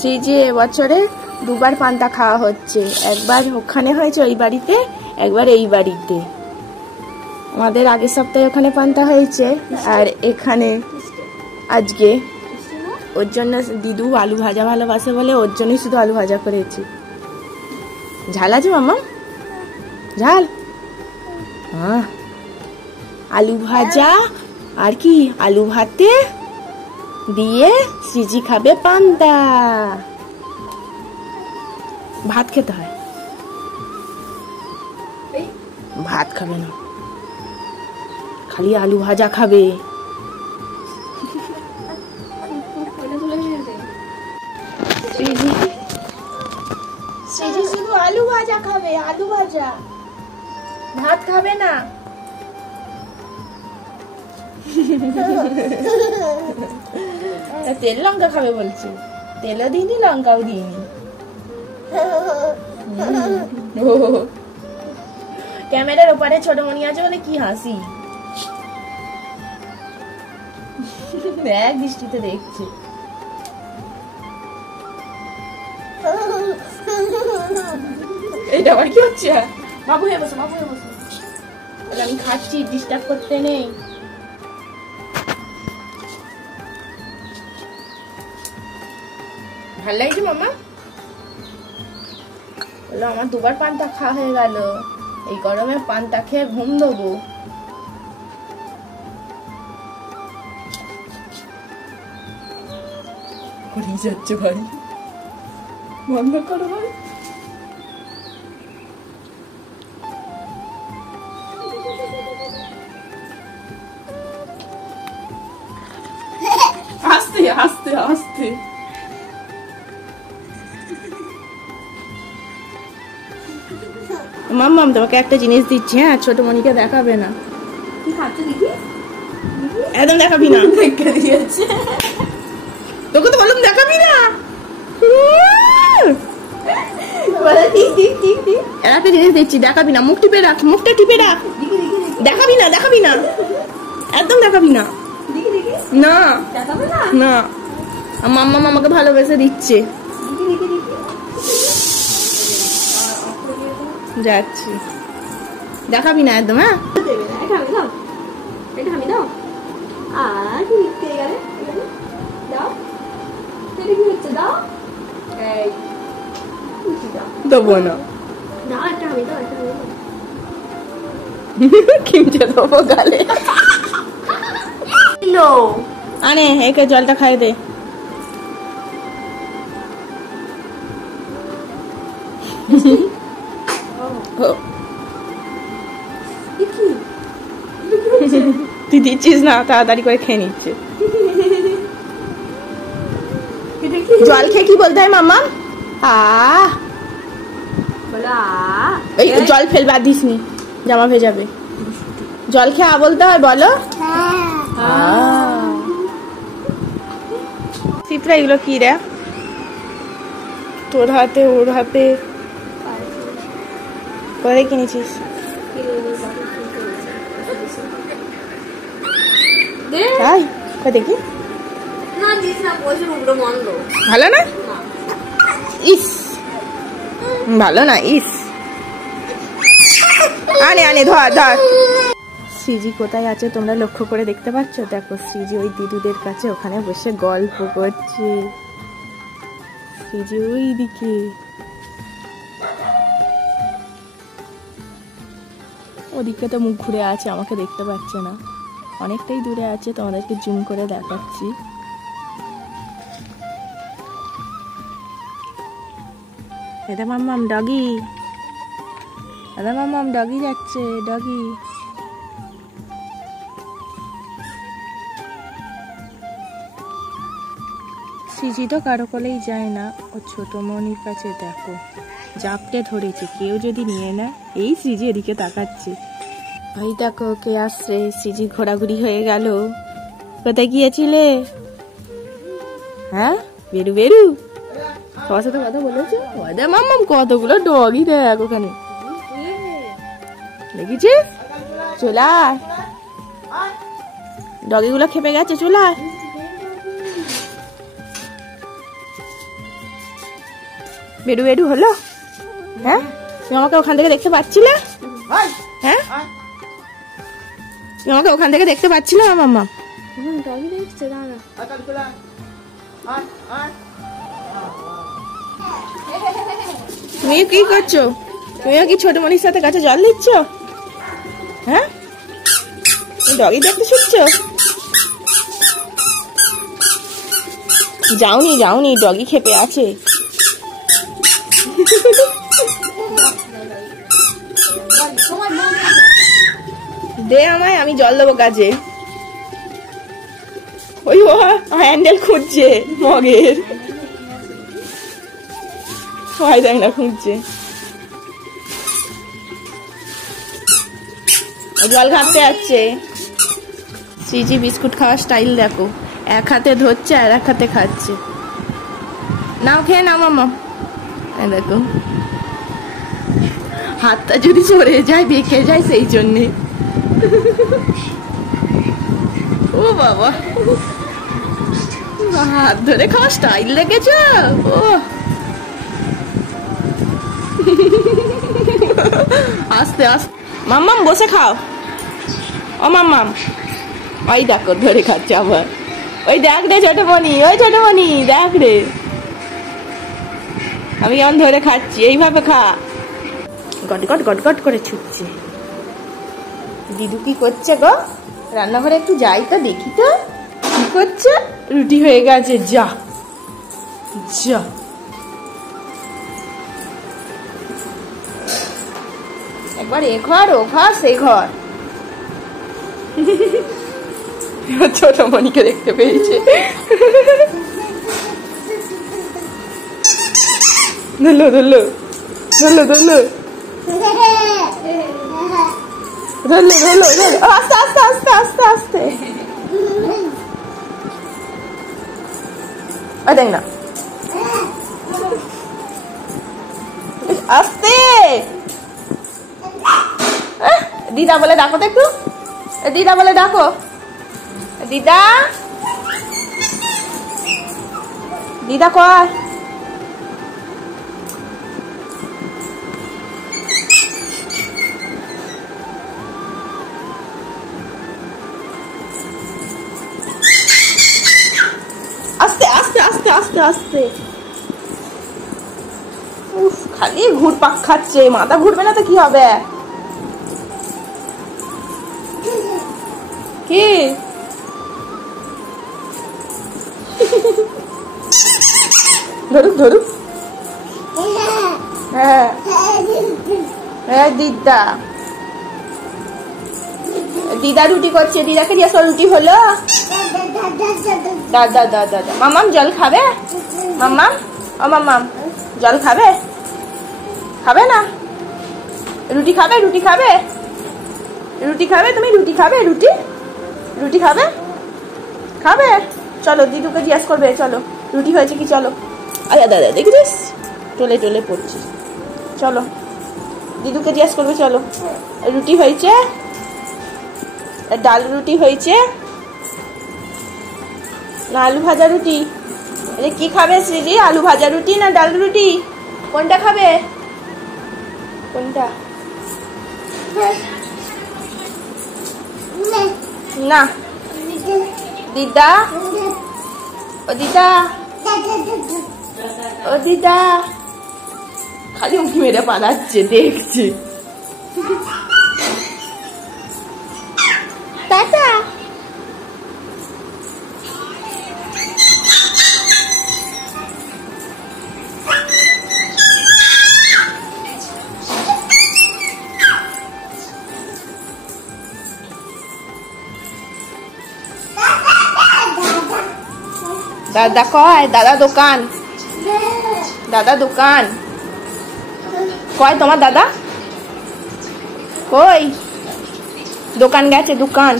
শ্রীজি এবছরে দুবার পান্তা খাওয়া হচ্ছে, একবার ওখানে হয়েছে ওই বাড়িতে, একবার এই বাড়িতে। আমাদের আগের সপ্তাহে ওখানে পান্তা হয়েছে আর এখানে আজকে। ওর জন্য দিদু আলু ভাজা ভালোবাসে বলে ওর জন্যই শুধু আলু ভাজা করেছি। ঝাল আছে মামা? ঝাল? হ্যাঁ। আলু ভাজা আর কি আলু ভাতে দিয়ে সিজি খাবে পান্তা। ভাত খেতে হয়, ভাত খাবে না, খালি আলু ভাজা খাবে। সিজি শুধু আলু ভাজা খাবে, আলু ভাজা, ভাত খাবে না। তেল লঙ্কা খাবে বলছি, তেলও দিইনি লঙ্কাও দিইনি। ক্যামেরার ওপারে ছোট মনি আছে বলে কি হাসি, এক দৃষ্টিতে দেখছে। এটা আবার কি হচ্ছে? বাবু হয়ে বসো, বাবু হয়ে বসো, আমি খাচ্ছি, ডিস্টার্ব করতে নেই। ভাল লাগছে মামা? বললো আমার দুবার পান্তা খাওয়া হয়ে গেল, এই গরমে পান্তা খেয়ে ঘুম দেবো। যাচ্ছে ভাই, বন্ধ করো ভাই। আস্তে আস্তে আস্তে। মাম্মাম তোমাকে একটা জিনিস দিচ্ছি, হ্যাঁ, ছোট মনিকে দেখাবে না। কি খাচ্ছ দেখি? একদম দেখাবি না। তোকে তো বললাম দেখাবি না। একটা জিনিস দিচ্ছি, দেখাবি না, মুখ টিপে রাখ, মুখটা টিপে রাখ, দেখাবি না, দেখাবি না, একদম দেখাবি না। না না, মাম্মা আমাকে ভালোবেসে দিচ্ছে। যাচ্ছি, দেখাবি না একদম। হ্যাঁ, দেবো না, কিমচে দেবো গালে। আনে একে জলটা খাই দে। তুই দিচ্ছিস না, তাড়াতাড়ি করে খেয়ে নিচ্ছে। জল খেয়ে কি বলতে হয় মাম্মা? এই জল ফেলবা দিস নি, জামা ভেজাবে। জল খেয়ে বলতে হয়, বলো। চিত্রা এগুলো কি রে? তোর হাতে ওর হাতে কোথায় কিনেছিস? দেখি ভালো না, ইস ভালো না, ইস। আনে আনে, ধর ধর। শ্রীজি কোথায় আছে তোমরা লক্ষ্য করে দেখতে পাচ্ছ? দেখো শ্রীজি ওই দিদুদের কাছে ওখানে বসে গল্প করছে। শ্রীজি ওই দিকে, ওদিকে তো মুখ ঘুরে আছে, আমাকে দেখতে পাচ্ছে না, অনেকটাই দূরে আছে, তোমাদেরকে জুম করে দেখাচ্ছি। এটা মাম্মাম ডগি, এটা মাম্মাম ডগি যাচ্ছে, ডগি। সিজি তো কারো কোলেই যায় না, ও ছোট মনির কাছে দেখো জাপটে ধরেছে, কেউ যদি নিয়ে নেয়। এই সিজি এদিকে তাকাচ্ছে, ভাই দেখো কে আসছে। সিজি ঘোরাঘুরি হয়ে গেল। কোথায় গিয়েছিলে? হ্যাঁ, বেরু বেরু, সবার সাথে কথা বলেছো? মাম্মাম কতগুলো ডগি দেখ ওখানে, দেখেছিস? চলে আয়, ডগিগুলো খেপে গেছে, চলে আয়। বেডু বেডু হলো? হ্যাঁ, তুমি আমাকে ওখান থেকে দেখতে পাচ্ছিলে? হ্যাঁ, তুমি আমাকে ওখান থেকে দেখতে পাচ্ছিলে? মাম্মা ডগি দেখছে, দাঁড়া। তুমি কি করছো? তুমিও কি ছোট মনির সাথে গাছে জল দিচ্ছ? হ্যাঁ, ডগি দেখতে শিখছো? যাওনি যাওনি, ডগি খেপে আছে। দে আমায়, আমি জল দেবো গাছে। ওই ও হ্যান্ডেল খুঁজছে মগের, হয় দেখ না খুঁজছে। জল ঘাটতে যাচ্ছে। চিচি বিস্কুট খাওয়ার স্টাইল দেখো, এক হাতে ধরছে আর এক হাতে খাচ্ছে। নাও খেয়ে নাও মামা। দেখো হাতটা যদি সরে যায়, বেঁকে যায়, সেই জন্যে। ও বাবা, হাত ধরে খাওয়ার স্টাইল দেখেছ? ও আস্তে আস্তে। মাম্মাম বসে খাও। ও মাম্মাম, ওই দেখো ধরে খাচ্ছে আবার। ওই দেখ রে ছোট মনি, ওই ছোট মনি দেখ রে, আমি কেমন ধরে খাচ্ছি, এইভাবে খা। গট গট গট গট করে ছুটছে। দিদু কি করছে গো? রান্নাঘরে একটু যাই তো দেখি তো কি করছে। রুটি হয়ে গেছে, যা যা। একবার এ ঘর ও ঘর সেই ঘর। ছোট মনিকে দেখতে পেয়েছে। ধরলো ধরলো ধরলো ধরলো ধরলো ধরলো ধরলো, আস্তে আস্তে আস্তে আস্তে আস্তে। দেখ না, আস্তে। দিদা বলে ডাকো তো একটু, দিদা বলে ডাকো, দিদা দিদা কর। আস্তে আস্তে আস্তে আস্তে আস্তে। উফ, খালি ঘুরপাক খাচ্ছে, মাথা ঘুরবে না তো কি হবে? কি ধরুক ধরুক। হ্যাঁ হ্যাঁ, দিদা দিদা রুটি করছে, দিদাকে দিয়ে সব রুটি হলো। দাদা দাদা দাদা। মামাম জল খাবে? মামাম, ও মামাম জল খাবে? খাবে না? রুটি খাবে? রুটি খাবে? রুটি খাবে? তুমি রুটি খাবে? রুটি রুটি খাবে? খাবে? চলো দিদুকে জিজ্ঞাসা করবে, চলো রুটি হয়েছে কি, চলো। আচ্ছা দাদা দেখছিস টলে টলে পড়ছি, চলো দিদুকে জিজ্ঞাসা করবে, চলো। রুটি হয়েছে? ডাল রুটি হয়েছে না আলু ভাজা রুটি? কি খাবে শ্রীজি, আলু ভাজা রুটি না ডাল রুটি? কোনটা খাবে? কোনটা? না দিদা, ও দিদা, ও দিদা, খালি উঁকি মেরে পালাচ্ছে, দেখছে। টাটা। দাদা কয়? দাদা দোকান, দাদা দোকান কয়? তোমার দাদা কই? দোকান গেছে, দোকান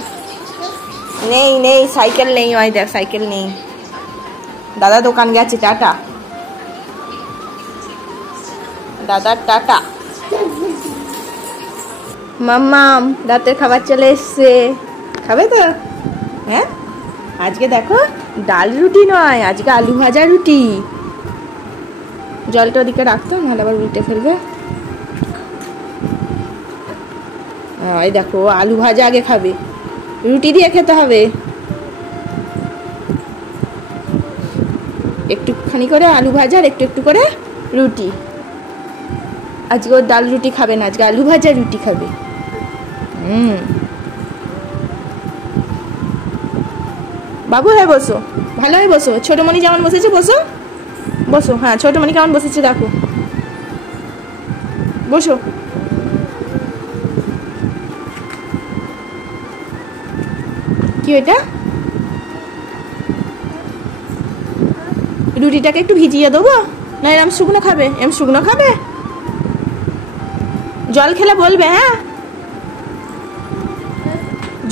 নেই নেই, সাইকেল নেই, ওই দেখ সাইকেল নেই। দাদা দোকান গেছে, টাটা দাদা, টাটা। মাম্মাম রাতের খাবার চলে এসছে, খাবে তো? হ্যাঁ, আজকে দেখো ডাল রুটি নয়, আজকে আলু ভাজা রুটি। জলটা ওদিকে রাখতো, নাহলে আবার উল্টে ফেলবে। এই দেখো আলু ভাজা আগে খাবে, রুটি দিয়ে খেতে হবে। একটুখানি করে আলু ভাজা আর একটু একটু করে রুটি। আজকে ওর ডাল রুটি খাবে না, আজকে আলু ভাজা রুটি খাবে। বাবু হ্যাঁ বসো, ভালো হয়ে বসো। ছোটমণি যেমন বসেছে বসো, বসো। হ্যাঁ ছোটমণি কেমন বসেছে দেখো, বসো। কি ওইটা? রুটিটাকে একটু ভিজিয়ে দেবো, না এরম শুকনো খাবে? এরম শুকনো খাবে? জল খেলে বলবে। হ্যাঁ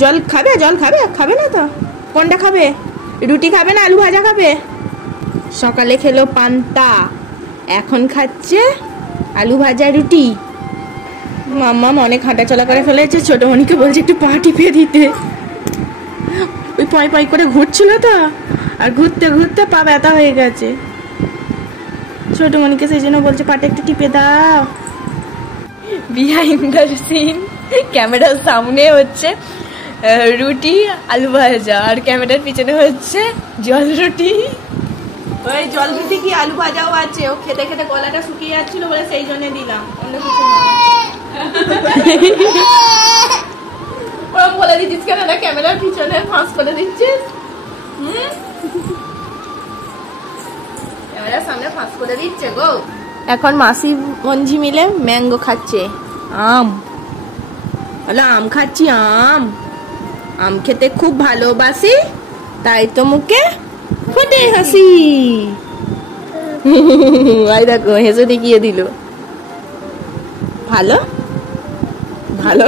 জল খাবে, জল খাবে? খাবে না তো? কোনটা খাবে? রুটি খাবে না আলু ভাজা খাবে? সকালে খেলো পান্তা, এখন খাচ্ছে আলু ভাজা রুটি। মাম্মা অনেক হাঁটাচলা করে ফেলেছে, ছোটমণিকে বলছে একটু পা টিপে দিতে। ওই পয় পয় করে ঘুরছিল তো, আর ঘুরতে ঘুরতে পা ব্যথা হয়ে গেছে। ছোটমণিকে সেই জন্য বলছে পাটা একটু টিপে দাও। বিহাইন্ড দ্য সিন, ক্যামেরার সামনে হচ্ছে রুটি আলু ভাজা, আর ক্যামেরার পিছনে হচ্ছে জল রুটি। ওই জল রুটি কি আলু ভাজাও আছে, ও খেতে খেতে গলাটা শুকিয়ে যাচ্ছিল বলে সেই জন্য দিলাম, অন্য কিছু না। ওরা বলে দিচ্ছিস কেন না, ক্যামেরার পিছনে ফাঁস করে দিচ্ছিস? ক্যামেরার সামনে ফাঁস করে দিচ্ছে গো। এখন মাসি মঞ্জি মিলে ম্যাঙ্গো খাচ্ছে, আম। বলো আম খাচ্ছি, আম। আম খেতে খুব ভালোবাসি, তাই তো মুখে ফুটে হাসি। আই দেখো হেসে দেখিয়ে দিল। ভালো ভালো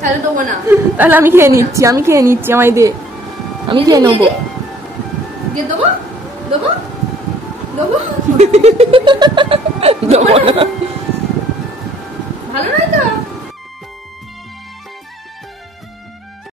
তাহলে দেবো না, তাহলে আমি খেয়ে নিচ্ছি, আমি খেয়ে নিচ্ছি, আমায় দে, আমি খেয়ে নেবো। দেবো দেবো দেবো দেবো না।